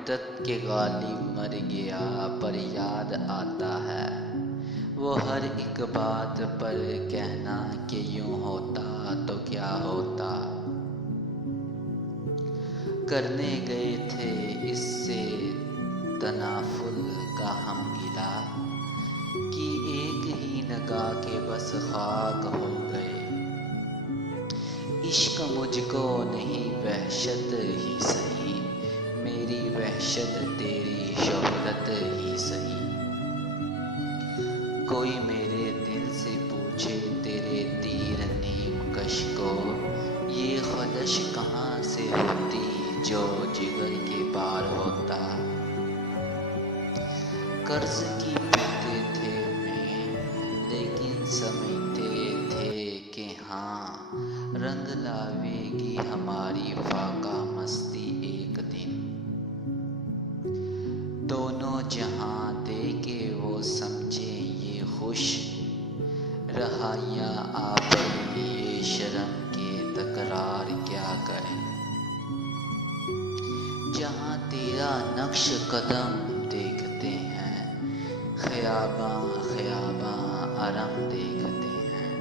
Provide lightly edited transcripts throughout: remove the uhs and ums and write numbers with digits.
مدت کے غالب مر گیا پر یاد آتا ہے وہ ہر ایک بات پر کہنا کہ یوں ہوتا تو کیا ہوتا۔ کرنے گئے تھے اس سے تنافل کا ہم گلا کہ ایک ہی نگاہ کے بس خاک ہو گئے۔ عشق مجھ کو نہیں وحشت ہی سہی، میری وحشت تیری شہرت ہی سہی۔ کوئی میرے دل سے پوچھے تیرے تیر نیم کش کو، یہ خلش کہاں سے ہوتی جو جگر کے پار ہوتا۔ قرض کی پیتے تھے میں لیکن سمجھتے تھے کہ ہاں رنگ لاوے گی ہماری فاقہ مستی ایک دن۔ دونوں جہاں دے کے وہ سمجھیں یہ خوش رہا یا آ پڑی یہ شرم کے تکرار کیا کریں۔ جہاں تیرا نقش قدم دیکھتے ہیں خیاباں خیاباں ارم دیکھتے ہیں۔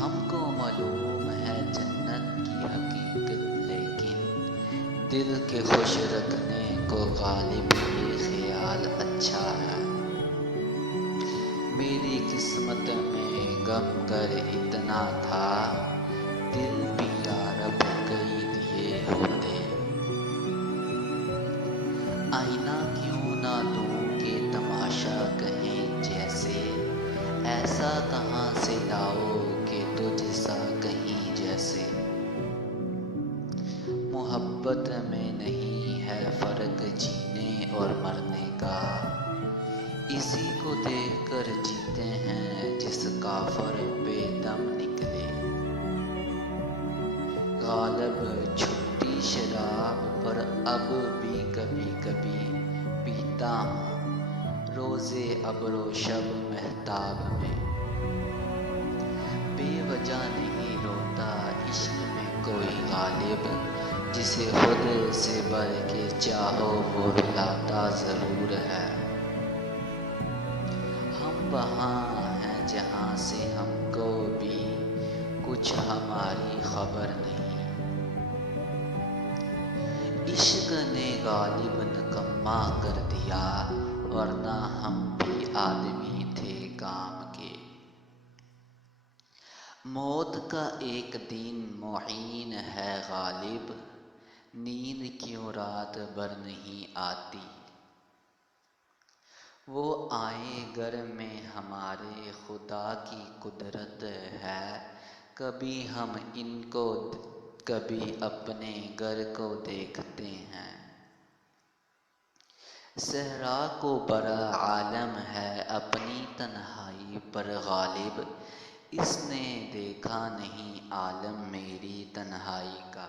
ہم کو معلوم ہے جنت کی حقیقت لیکن دل کے خوش رکھنے کو غالب یہ خیال اچھا ہے۔ میری قسمت میں غم گر اتنا تھا دل بھی یارب کئی دیے ہوتے۔ آئینہ کیوں نہ دوں کہ تماشا کہیں جیسے، ایسا کہاں سے لاؤ کہ تجھ سا کہیں جیسے۔ محبت میں نہیں ہے فرق جینے اور مرنے کا، اسی کو دیکھ کر جیتے ہیں جس کافر بے دم نکلے۔ غالب چھٹی شراب پر اب بھی کبھی کبھی پیتا ہوں روزے ابر و شب مہتاب میں۔ بے وجہ نہیں روتا عشق میں کوئی غالب، جسے خود سے بڑھ کے چاہو وہ رلاتا ضرور ہے۔ ہم وہاں ہیں جہاں سے ہم کو بھی کچھ ہماری خبر نہیں۔ عشق نے غالب نکما کر دیا ورنہ ہم بھی آدمی تھے کام کے۔ موت کا ایک دن معین ہے غالب، نیند کیوں رات بھر نہیں آتی۔ وہ آئے گھر میں ہمارے خدا کی قدرت ہے، کبھی ہم ان کو کبھی اپنے گھر کو دیکھتے ہیں۔ صحرا کو بڑا عالم ہے اپنی تنہائی پر غالب، اس نے دیکھا نہیں عالم میری تنہائی کا۔